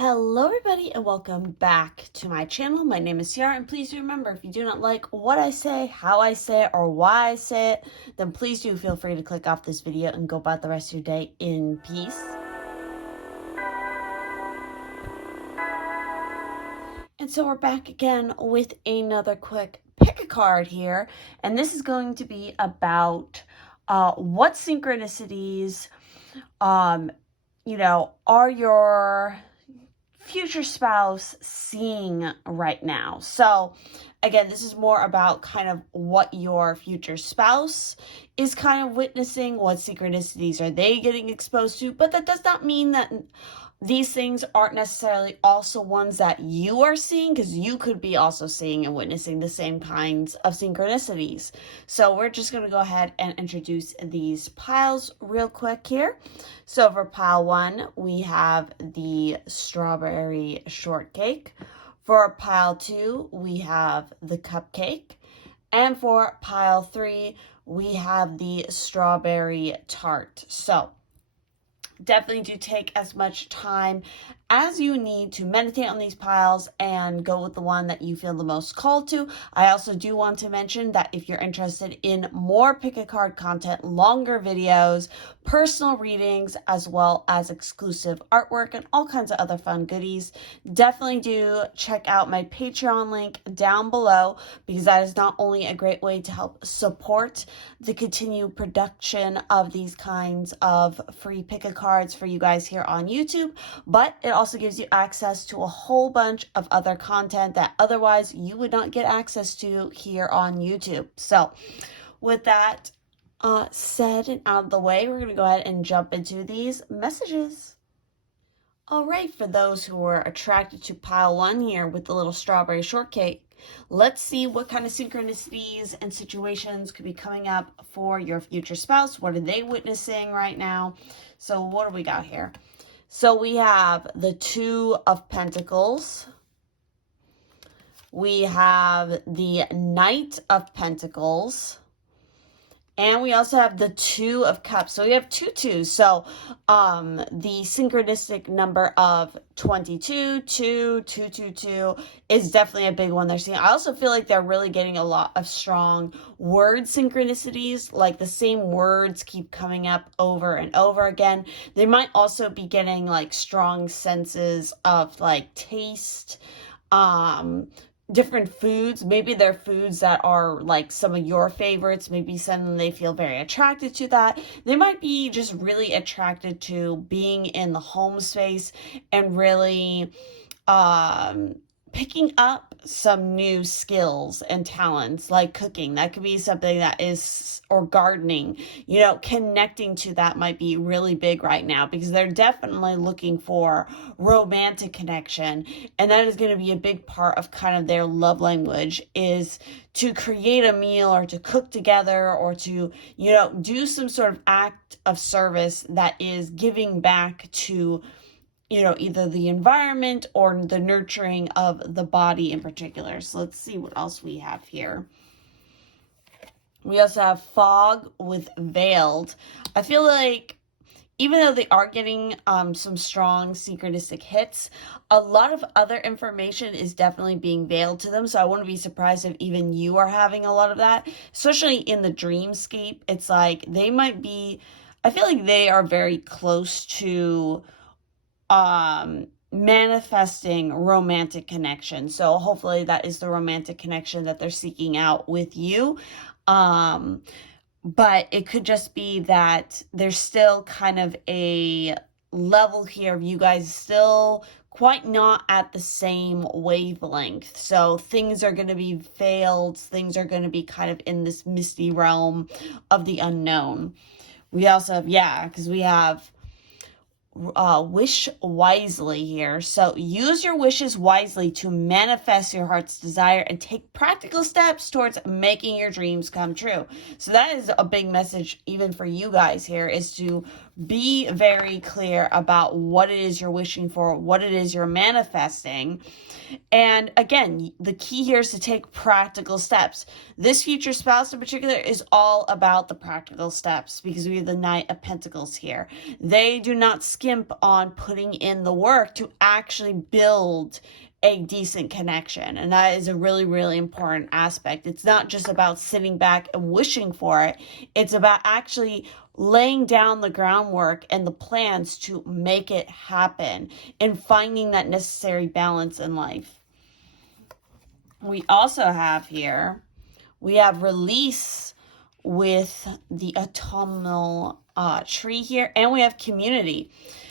Hello everybody and welcome back to my channel. My name is Ciarra, and please remember, if you do not like what I say, how I say it, or why I say it, then please do feel free to click off this video and go about the rest of your day in peace. And so we're back again with another quick pick a card here, and this is going to be about what synchronicities are your future spouse seeing right now. So again, this is more about kind of what your future spouse is kind of witnessing, what synchronicities are they getting exposed to, but that does not mean that these things aren't necessarily also ones that you are seeing, because you could be also seeing and witnessing the same kinds of synchronicities. So we're just going to go ahead and introduce these piles real quick here. So for pile 1, we have the strawberry shortcake. For pile 2, we have the cupcake. And for pile 3, we have the strawberry tart. So definitely do take as much time as you need to meditate on these piles and go with the one that you feel the most called to. I also do want to mention that if you're interested in more pick a card content, longer videos, personal readings, as well as exclusive artwork and all kinds of other fun goodies, definitely do check out my Patreon link down below, because that is not only a great way to help support the continued production of these kinds of free pick a cards for you guys here on YouTube, but it also gives you access to a whole bunch of other content that otherwise you would not get access to here on YouTube. So with that said and out of the way, we're going to go ahead and jump into these messages. All right, for those who were attracted to pile 1 here with the little strawberry shortcake, let's see what kind of synchronicities and situations could be coming up for your future spouse. What are they witnessing right now? So what do we got here? So we have the 2 of Pentacles. We have the Knight of Pentacles. And we also have the 2 of Cups. So we have 2 twos. So the synchronistic number of 22, 2, 2, 2, 2 is definitely a big one they're seeing. I also feel like they're really getting a lot of strong word synchronicities. Like the same words keep coming up over and over again. They might also be getting like strong senses of like taste, different foods. Maybe they're foods that are like some of your favorites. Maybe something they feel very attracted to that. They might be just really attracted to being in the home space and really picking up some new skills and talents, like cooking. That could be something that is, or gardening, connecting to that might be really big right now, because they're definitely looking for romantic connection. And that is going to be a big part of kind of their love language, is to create a meal or to cook together, or to, do some sort of act of service that is giving back to either the environment or the nurturing of the body in particular. So let's see what else we have here. We also have fog with veiled. I feel like even though they are getting some strong synchronistic hits, a lot of other information is definitely being veiled to them. So I wouldn't be surprised if even you are having a lot of that, especially in the dreamscape. It's like they might be, I feel like they are very close to manifesting romantic connection. So hopefully that is the romantic connection that they're seeking out with you. But it could just be that there's still kind of a level here of you guys still quite not at the same wavelength. So things are going to be veiled. Things are going to be kind of in this misty realm of the unknown. We also have, because we have wish wisely here. So use your wishes wisely to manifest your heart's desire and take practical steps towards making your dreams come true. So that is a big message even for you guys here, is to Be very clear about what it is you're wishing for, what it is you're manifesting. And again, the key here is to take practical steps. This future spouse in particular is all about the practical steps, because we have the Knight of Pentacles here. They do not skimp on putting in the work to actually build a decent connection. And that is a really, really important aspect. It's not just about sitting back and wishing for it. It's about actually laying down the groundwork and the plans to make it happen and finding that necessary balance in life. We also have here, we have release with the autumnal tree here, and we have community.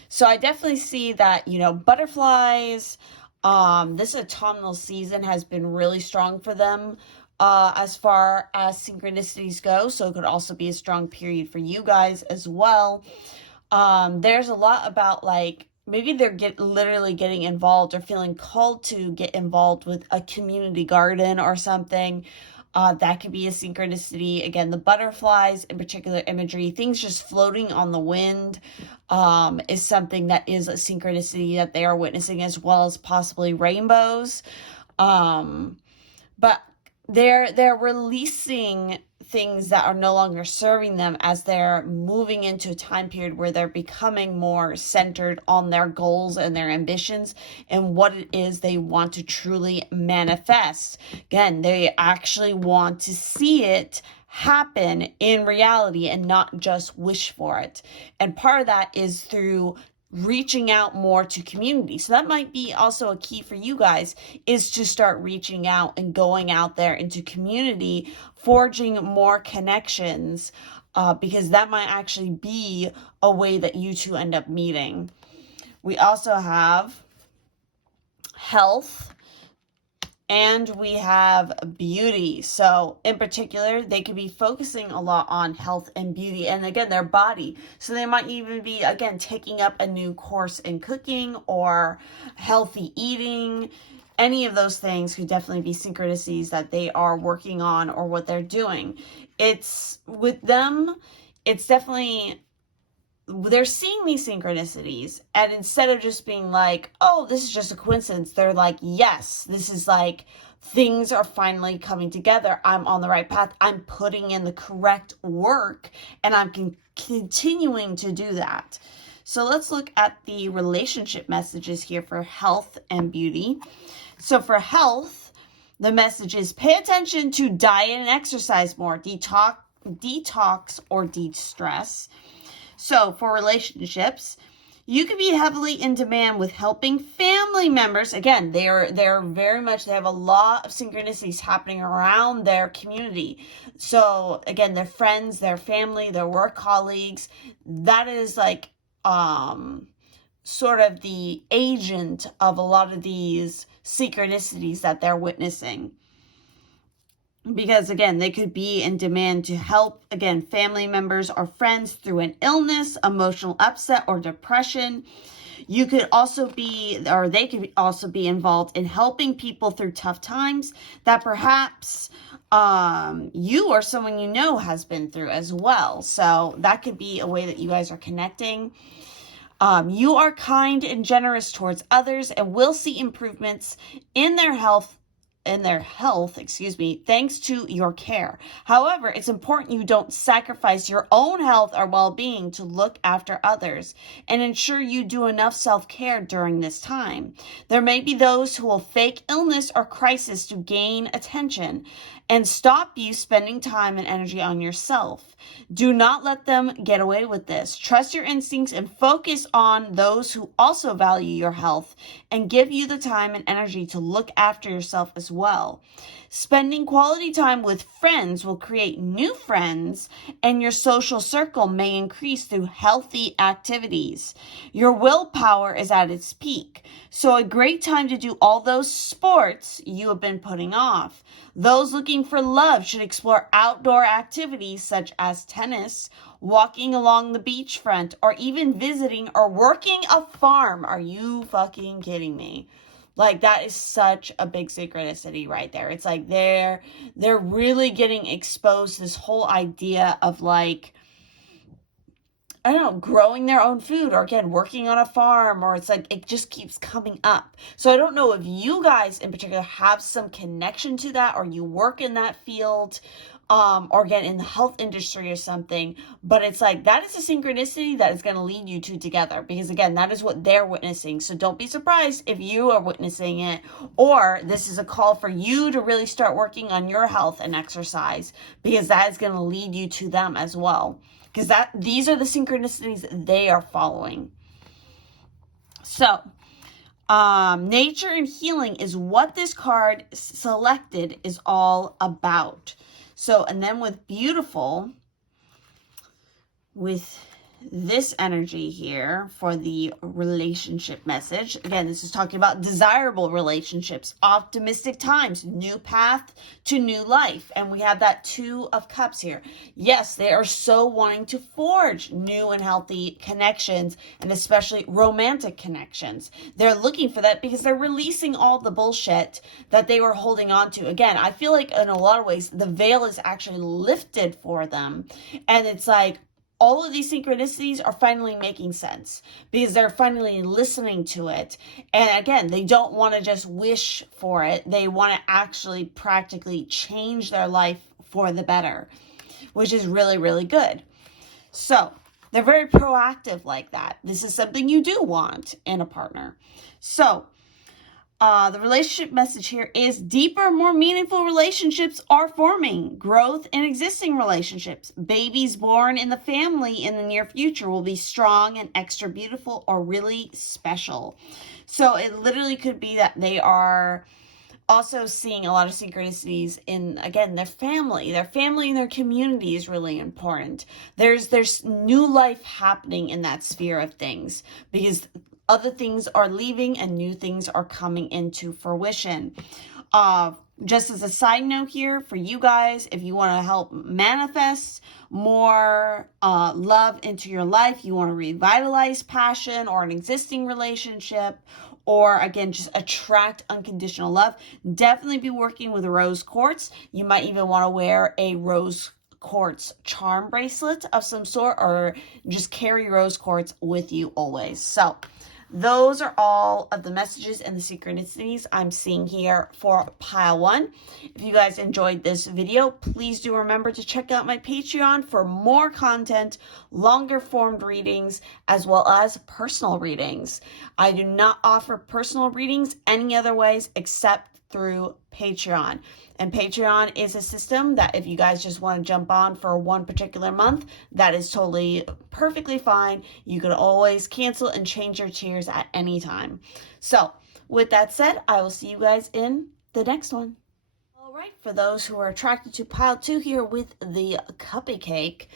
So I definitely see that, butterflies, this autumnal season has been really strong for them as far as synchronicities go. So it could also be a strong period for you guys as well. There's a lot about maybe they're literally getting involved or feeling called to get involved with a community garden or something. That could be a synchronicity. Again, the butterflies in particular imagery, things just floating on the wind, is something that is a synchronicity that they are witnessing, as well as possibly rainbows. But they're releasing things that are no longer serving them as they're moving into a time period where they're becoming more centered on their goals and their ambitions and what it is they want to truly manifest. Again, they actually want to see it happen in reality and not just wish for it. And part of that is through reaching out more to community. So that might be also a key for you guys, is to start reaching out and going out there into community, forging more connections, because that might actually be a way that you two end up meeting. We also have health, and we have beauty. So in particular, they could be focusing a lot on health and beauty, and again, their body. So they might even be, again, taking up a new course in cooking or healthy eating. Any of those things could definitely be synchronicities that they are working on or what they're doing. It's with them, it's definitely, they're seeing these synchronicities, and instead of just being like, oh, this is just a coincidence, they're like, yes, this is things are finally coming together. I'm on the right path. I'm putting in the correct work, and I'm continuing to do that. So let's look at the relationship messages here for health and beauty. So for health, the message is pay attention to diet and exercise more, detox or de-stress. So for relationships, you can be heavily in demand with helping family members. Again, they're very much, they have a lot of synchronicities happening around their community. So again, their friends, their family, their work colleagues, that is sort of the agent of a lot of these synchronicities that they're witnessing. Because again, they could be in demand to help, again, family members or friends through an illness, emotional upset, or depression. You could also be, or they could also be involved in helping people through tough times that perhaps you or someone you know has been through as well. So that could be a way that you guys are connecting. You are kind and generous towards others and will see improvements in their health, thanks to your care. However, it's important you don't sacrifice your own health or well-being to look after others, and ensure you do enough self-care during this time. There may be those who will fake illness or crisis to gain attention and stop you spending time and energy on yourself. Do not let them get away with this. Trust your instincts and focus on those who also value your health and give you the time and energy to look after yourself as well. Spending quality time with friends will create new friends, and your social circle may increase through healthy activities. Your willpower is at its peak, so a great time to do all those sports you have been putting off. Those looking for love should explore outdoor activities such as tennis, walking along the beachfront, or even visiting or working a farm. Are you fucking kidding me? That is such a big synchronicity right there. It's they're really getting exposed to this whole idea of I don't know, growing their own food, or again, working on a farm, or it's like, it just keeps coming up. So I don't know if you guys in particular have some connection to that, or you work in that field, or again, in the health industry or something, but it's like, that is a synchronicity that is going to lead you two together, because again, that is what they're witnessing. So don't be surprised if you are witnessing it, or this is a call for you to really start working on your health and exercise, because that is going to lead you to them as well, because these are the synchronicities they are following. So nature and healing is what this card selected is all about. So, and then with beautiful, with this energy here for the relationship message. Again, this is talking about desirable relationships, optimistic times, new path to new life. And we have that 2 of Cups here. Yes, they are so wanting to forge new and healthy connections, and especially romantic connections. They're looking for that because they're releasing all the bullshit that they were holding on to. Again, I feel like in a lot of ways, the veil is actually lifted for them. And it's like, all of these synchronicities are finally making sense because they're finally listening to it. And again, they don't want to just wish for it. They want to actually practically change their life for the better, which is really, really good. So they're very proactive like that. This is something you do want in a partner. So the relationship message here is deeper, more meaningful relationships are forming. Growth in existing relationships. Babies born in the family in the near future will be strong and extra beautiful or really special. So it literally could be that they are also seeing a lot of synchronicities in, again, their family. Their family and their community is really important. There's new life happening in that sphere of things because other things are leaving and new things are coming into fruition. Just as a side note here for you guys, if you want to help manifest more love into your life, you want to revitalize passion or an existing relationship, or again, just attract unconditional love, definitely be working with rose quartz. You might even want to wear a rose quartz charm bracelet of some sort, or just carry rose quartz with you always. So those are all of the messages and the synchronicities I'm seeing here for pile 1. If you guys enjoyed this video, please do remember to check out my Patreon for more content, longer formed readings, as well as personal readings. I do not offer personal readings any other ways except through Patreon. And Patreon is a system that if you guys just want to jump on for one particular month, that is totally perfectly fine. You can always cancel and change your tiers at any time. So with that said, I will see you guys in the next one. All right, for those who are attracted to pile 2 here with the cupcake,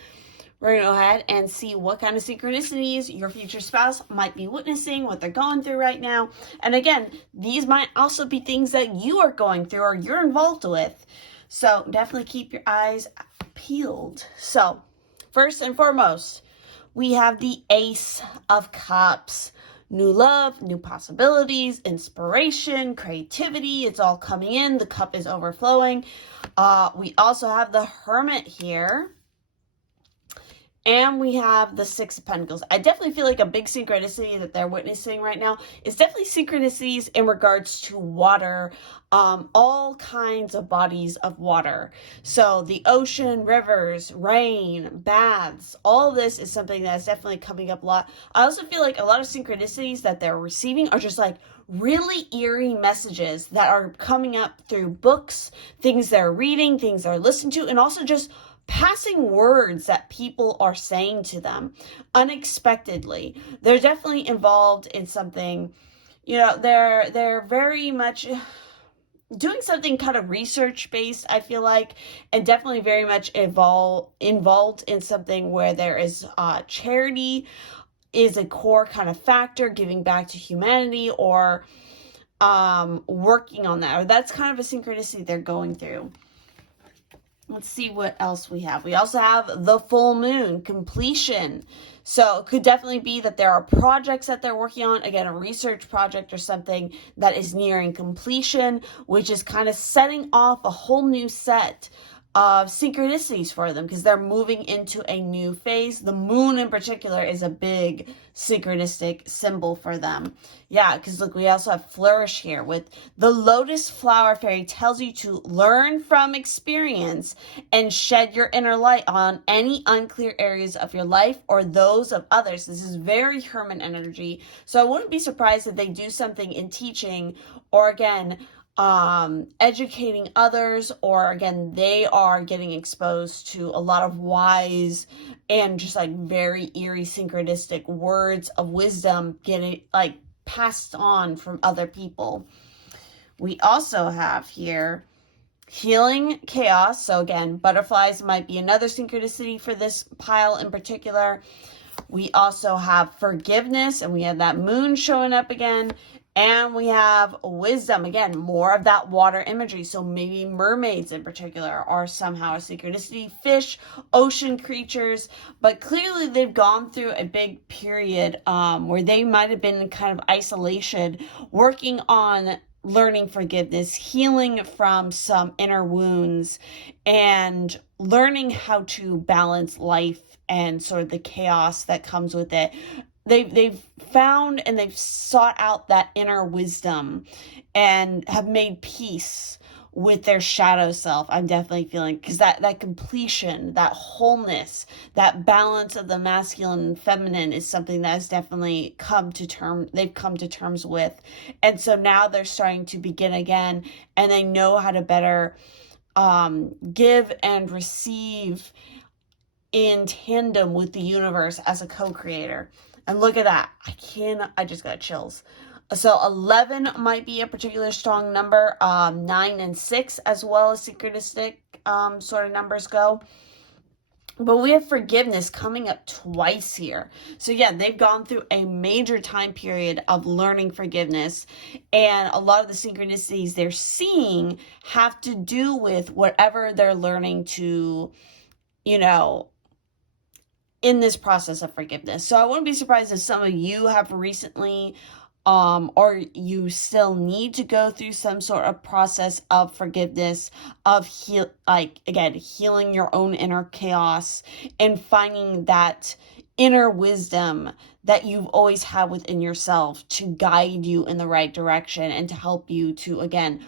we're going to go ahead and see what kind of synchronicities your future spouse might be witnessing, what they're going through right now. And again, these might also be things that you are going through or you're involved with. So definitely keep your eyes peeled. So first and foremost, we have the Ace of Cups. New love, new possibilities, inspiration, creativity. It's all coming in. The cup is overflowing. We also have the Hermit here. And we have the 6 of Pentacles. I definitely feel like a big synchronicity that they're witnessing right now is definitely synchronicities in regards to water, all kinds of bodies of water. So the ocean, rivers, rain, baths, all this is something that's definitely coming up a lot. I also feel like a lot of synchronicities that they're receiving are just like really eerie messages that are coming up through books, things they're reading, things they're listening to, and also just passing words that people are saying to them unexpectedly. They're definitely involved in something, you know, they're very much doing something kind of research based, I feel like, and definitely very much involved in something where there is charity is a core kind of factor, giving back to humanity, or working on that, or that's kind of a synchronicity they're going through. Let's see what else we have. We also have the full moon, completion. So it could definitely be that there are projects that they're working on. Again, a research project or something that is nearing completion, which is kind of setting off a whole new set of synchronicities for them because they're moving into a new phase. The moon in particular is a big synchronistic symbol for them. Yeah, because look, we also have flourish here with the lotus flower fairy tells you to learn from experience and shed your inner light on any unclear areas of your life or those of others. This is very Herman energy. So I wouldn't be surprised if they do something in teaching or again, educating others, or again, they are getting exposed to a lot of wise and just like very eerie synchronistic words of wisdom getting like passed on from other people. We also have here healing chaos. So again, butterflies might be another synchronicity for this pile in particular. We also have forgiveness, and we have that moon showing up again. And we have wisdom, again, more of that water imagery. So maybe mermaids in particular are somehow a synchronicity, fish, ocean creatures. But clearly they've gone through a big period where they might have been in kind of isolation, working on learning forgiveness, healing from some inner wounds, and learning how to balance life and sort of the chaos that comes with it. They've found and they've sought out that inner wisdom and have made peace with their shadow self. I'm definitely feeling, because that completion, that wholeness, that balance of the masculine and feminine is something that has definitely they've come to terms with. And so now they're starting to begin again, and they know how to better give and receive in tandem with the universe as a co-creator. And look at that. I just got chills. So 11 might be a particular strong number. 9 and 6 as well as synchronistic sort of numbers go. But we have forgiveness coming up twice here. So yeah, they've gone through a major time period of learning forgiveness. And a lot of the synchronicities they're seeing have to do with whatever they're learning to, in this process of forgiveness. So I wouldn't be surprised if some of you have recently or you still need to go through some sort of process of forgiveness, of healing your own inner chaos and finding that inner wisdom that you've always had within yourself to guide you in the right direction and to help you to, again,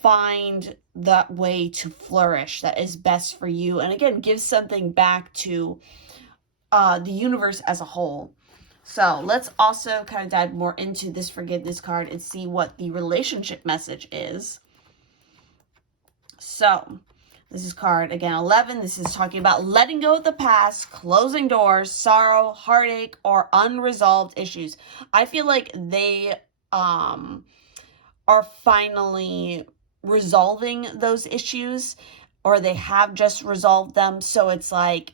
find that way to flourish that is best for you. And again, give something back to the universe as a whole. So let's also kind of dive more into this forgiveness card and see what the relationship message is. So this is card, again, 11. This is talking about letting go of the past, closing doors, sorrow, heartache, or unresolved issues. I feel like they are finally resolving those issues, or they have just resolved them. So it's like,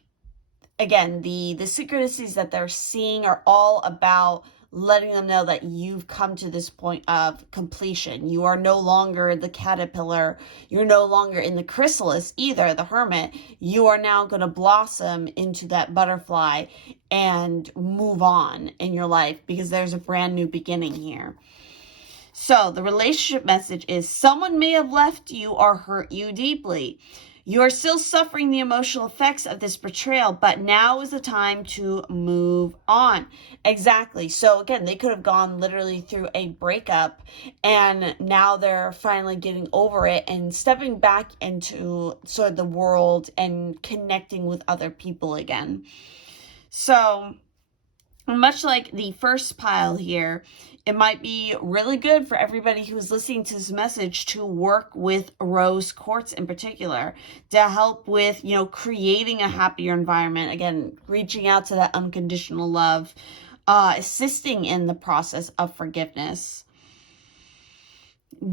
again, the synchronicities that they're seeing are all about letting them know that you've come to this point of completion. You are no longer the caterpillar. You're no longer in the chrysalis either, the hermit. You are now going to blossom into that butterfly and move on in your life because there's a brand new beginning here. So the relationship message is someone may have left you or hurt you deeply. You are still suffering the emotional effects of this betrayal, but now is the time to move on. Exactly. So again, they could have gone literally through a breakup, and now they're finally getting over it and stepping back into sort of the world and connecting with other people again. So much like the first pile here, it might be really good for everybody who's listening to this message to work with rose quartz in particular to help with, creating a happier environment. Again, reaching out to that unconditional love, assisting in the process of forgiveness.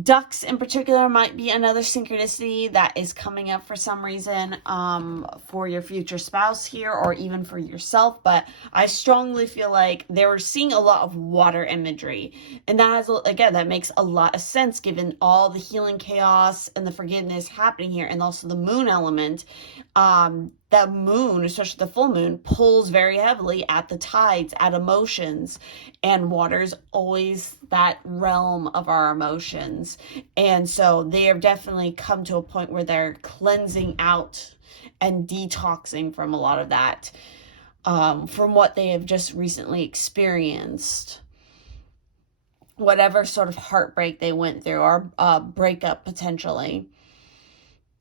Ducks in particular might be another synchronicity that is coming up for some reason for your future spouse here, or even for yourself. But I strongly feel like they're seeing a lot of water imagery, and that makes a lot of sense given all the healing chaos and the forgiveness happening here, and also the moon element. the moon, especially the full moon, pulls very heavily at the tides, at emotions, and water's always that realm of our emotions. And so they have definitely come to a point where they're cleansing out and detoxing from a lot of that, from what they have just recently experienced. Whatever sort of heartbreak they went through, or breakup potentially.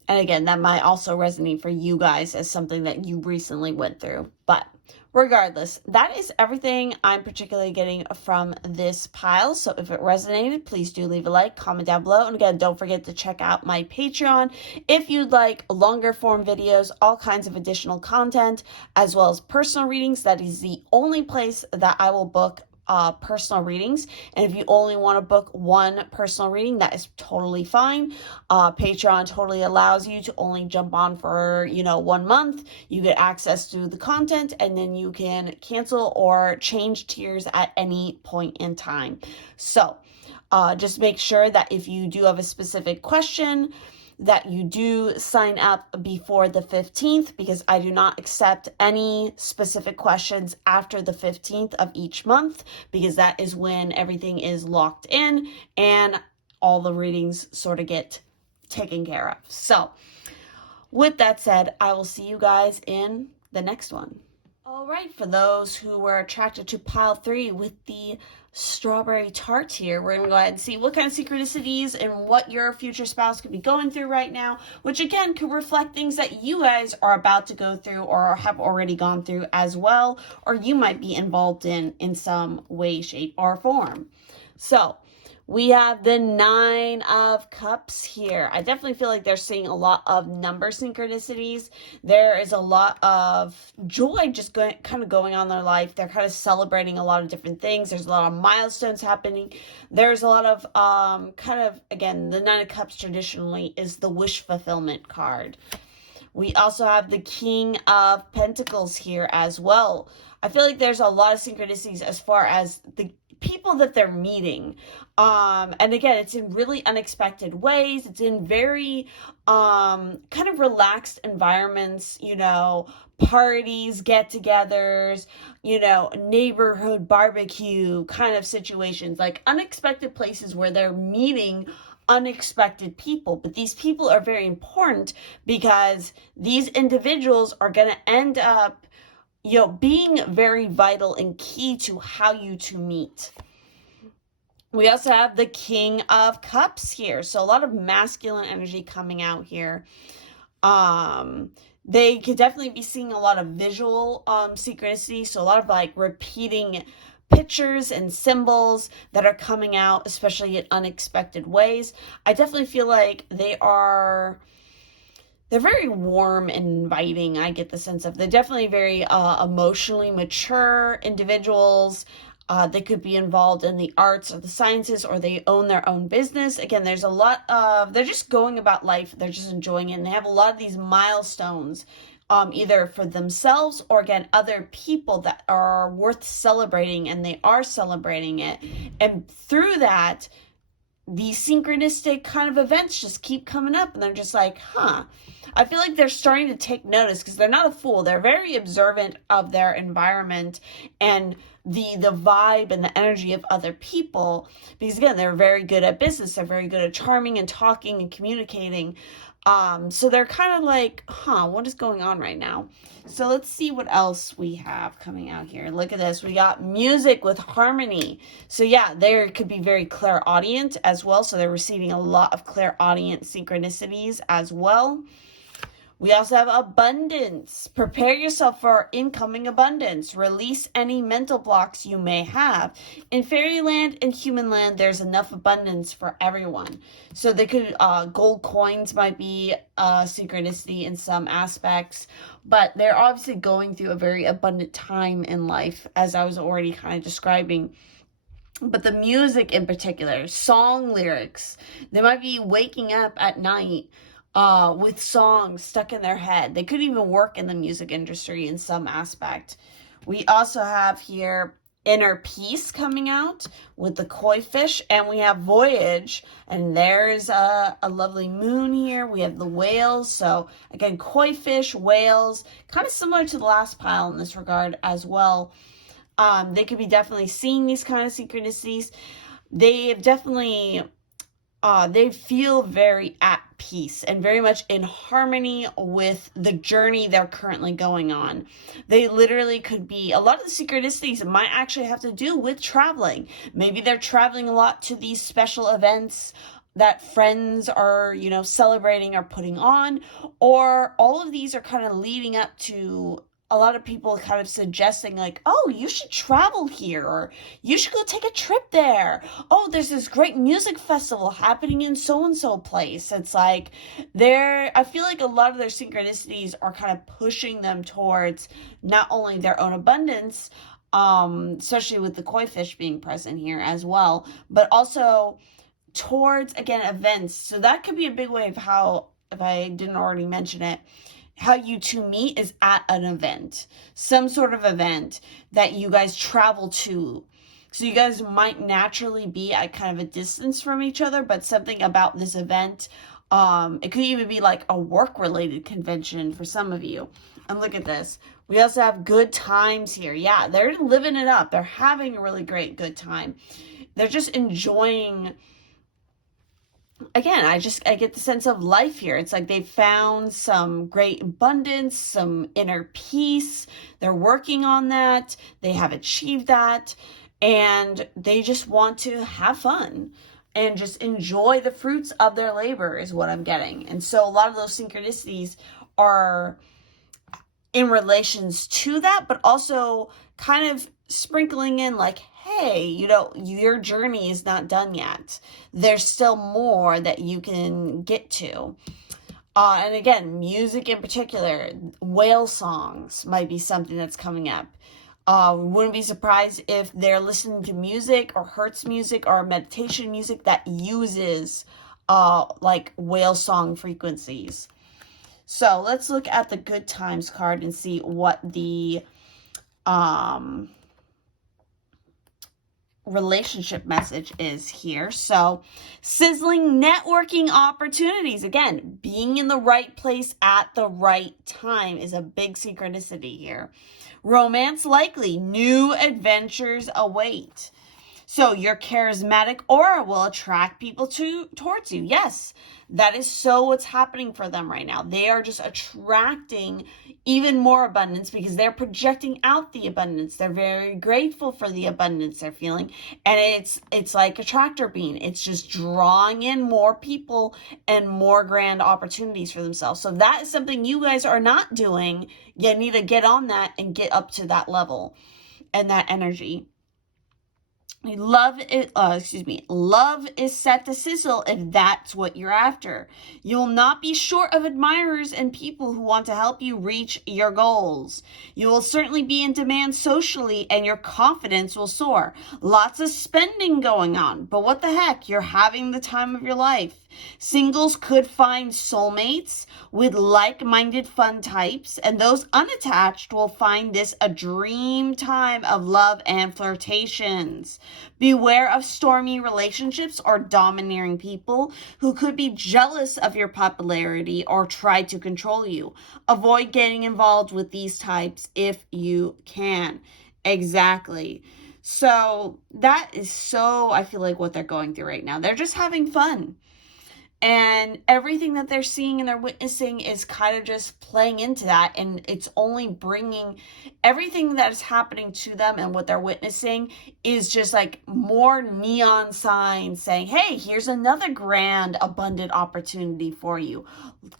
And again, that might also resonate for you guys as something that you recently went through. But regardless, that is everything I'm particularly getting from this pile. So if it resonated, please do leave a like, comment down below. And again, don't forget to check out my Patreon if you'd like longer form videos, all kinds of additional content, as well as personal readings. That is the only place that I will book personal readings. And if you only want to book one personal reading, that is totally fine. Patreon totally allows you to only jump on for 1 month. You get access to the content, and then you can cancel or change tiers at any point in time. So just make sure that if you do have a specific question, that you do sign up before the 15th, because I do not accept any specific questions after the 15th of each month, because that is when everything is locked in and all the readings sort of get taken care of. So with that said, I will see you guys in the next one. All right, for those who were attracted to pile 3 with the strawberry tart here, we're going to go ahead and see what kind of synchronicities and what your future spouse could be going through right now, which again could reflect things that you guys are about to go through or have already gone through as well, or you might be involved in some way, shape, or form. So we have the 9 of Cups here. I definitely feel like they're seeing a lot of number synchronicities. There is a lot of joy just going on in their life. They're kind of celebrating a lot of different things. There's a lot of milestones happening. There's a lot of again, the 9 of Cups traditionally is the wish fulfillment card. We also have the King of Pentacles here as well. I feel like there's a lot of synchronicities as far as the people that they're meeting. And again, it's in really unexpected ways. It's in very kind of relaxed environments, parties, get-togethers, neighborhood barbecue kind of situations, like unexpected places where they're meeting unexpected people. But these people are very important because these individuals are going to end up being very vital and key to how you two meet. We also have the King of Cups here. So a lot of masculine energy coming out here. They could definitely be seeing a lot of visual synchronicity. So a lot of like repeating pictures and symbols that are coming out, especially in unexpected ways. I definitely feel like they're very warm and inviting. I get the sense of they're definitely very emotionally mature individuals. They could be involved in the arts or the sciences, or they own their own business. Again, there's a lot of, they're just going about life. They're just enjoying it. And they have a lot of these milestones, either for themselves or again, other people that are worth celebrating, and they are celebrating it. And through that, these synchronistic kind of events just keep coming up, and they're just like, I feel like they're starting to take notice, because they're not a fool. They're very observant of their environment and the vibe and the energy of other people, because again, they're very good at business. They're very good at charming and talking and communicating. So they're kind of like, what is going on right now? So let's see what else we have coming out here. Look at this. We got music with harmony. So yeah, they could be very clairaudient as well. So they're receiving a lot of clairaudient synchronicities as well. We also have abundance. Prepare yourself for incoming abundance. Release any mental blocks you may have. In fairyland and human land, there's enough abundance for everyone. So they could, gold coins might be a synchronicity in some aspects, but they're obviously going through a very abundant time in life, as I was already kind of describing. But the music in particular, song lyrics, they might be waking up at night with songs stuck in their head. They could even work in the music industry in some aspect. We also have here inner peace coming out with the koi fish, and we have voyage, and there's a lovely moon here. We have the whales. So again, koi fish, whales, kind of similar to the last pile in this regard as well. They could be definitely seeing these kind of synchronicities. They definitely they feel very at peace and very much in harmony with the journey they're currently going on. They literally could be, a lot of the synchronicities might actually have to do with traveling. Maybe they're traveling a lot to these special events that friends are, celebrating or putting on, or all of these are kind of leading up to a lot of people kind of suggesting like, oh, you should travel here, or you should go take a trip there. Oh, there's this great music festival happening in so-and-so place. It's like I feel like a lot of their synchronicities are kind of pushing them towards not only their own abundance, especially with the koi fish being present here as well, but also towards, again, events. So that could be a big way of how, if I didn't already mention it, how you two meet is at an event, some sort of event that you guys travel to. So you guys might naturally be at kind of a distance from each other, but something about this event, it could even be like a work-related convention for some of you. And look at this. We also have good times here. Yeah, they're living it up. They're having a really great good time. They're just enjoying. Again, I get the sense of life here. It's like they've found some great abundance, some inner peace. They're working on that. They have achieved that. And they just want to have fun and just enjoy the fruits of their labor is what I'm getting. And so a lot of those synchronicities are in relations to that, but also kind of sprinkling in like, hey, your journey is not done yet. There's still more that you can get to. And again, music in particular, whale songs might be something that's coming up. Wouldn't be surprised if they're listening to music or Hertz music or meditation music that uses like whale song frequencies. So let's look at the good times card and see what the relationship message is here. So sizzling networking opportunities. Again, being in the right place at the right time is a big synchronicity here. Romance likely. New adventures await. So your charismatic aura will attract people towards you. Yes, that is so what's happening for them right now. They are just attracting even more abundance because they're projecting out the abundance. They're very grateful for the abundance they're feeling. And it's like a tractor beam. It's just drawing in more people and more grand opportunities for themselves. So that is something you guys are not doing. You need to get on that and get up to that level and that energy. Love is set to sizzle if that's what you're after. You'll not be short of admirers and people who want to help you reach your goals. You will certainly be in demand socially and your confidence will soar. Lots of spending going on, but what the heck? You're having the time of your life. Singles could find soulmates with like-minded fun types, and those unattached will find this a dream time of love and flirtations. Beware of stormy relationships or domineering people who could be jealous of your popularity or try to control you. Avoid getting involved with these types if you can. Exactly. So that is I feel like what they're going through right now. They're just having fun. And everything that they're seeing and they're witnessing is kind of just playing into that. And it's only bringing everything that is happening to them and what they're witnessing is just like more neon signs saying, hey, here's another grand, abundant opportunity for you.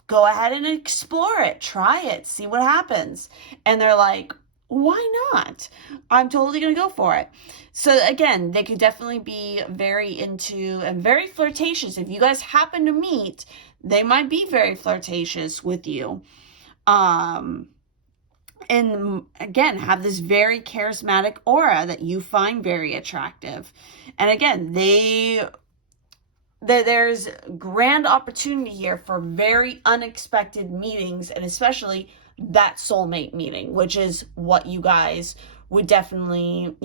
Go ahead and explore it. Try it. See what happens. And they're like, why not? I'm totally going to go for it. So again, they could definitely be very into and very flirtatious. If you guys happen to meet, they might be very flirtatious with you. And again, have this very charismatic aura that you find very attractive. And again, there's grand opportunity here for very unexpected meetings, and especially that soulmate meeting, which is what you guys would definitely,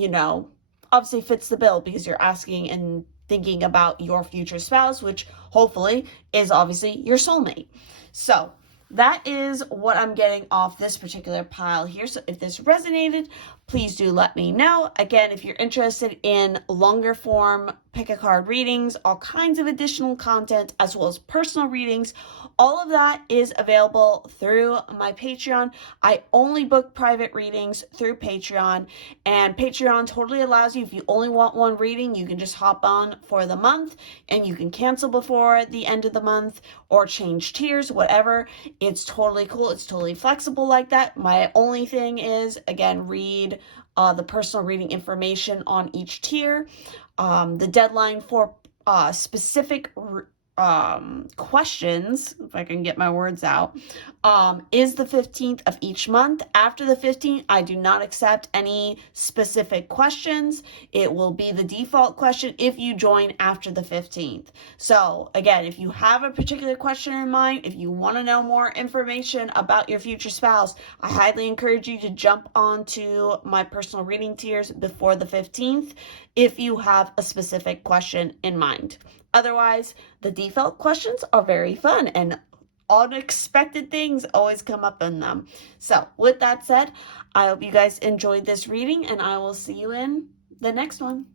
obviously fits the bill, because you're asking and thinking about your future spouse, which hopefully is obviously your soulmate. So that is what I'm getting off this particular pile here. So if this resonated, please do let me know. Again, if you're interested in longer form pick a card readings, all kinds of additional content, as well as personal readings, all of that is available through my Patreon. I only book private readings through Patreon, and Patreon totally allows you, if you only want one reading, you can just hop on for the month and you can cancel before the end of the month or change tiers, whatever. It's totally cool. It's totally flexible like that. My only thing is, again, read the personal reading information on each tier. The deadline for specific questions, if I can get my words out, is the 15th of each month. After the 15th, I do not accept any specific questions. It will be the default question if you join after the 15th. So again, if you have a particular question in mind, if you want to know more information about your future spouse, I highly encourage you to jump onto my personal reading tiers before the 15th if you have a specific question in mind. Otherwise, the default questions are very fun, and unexpected things always come up in them. So with that said, I hope you guys enjoyed this reading, and I will see you in the next one.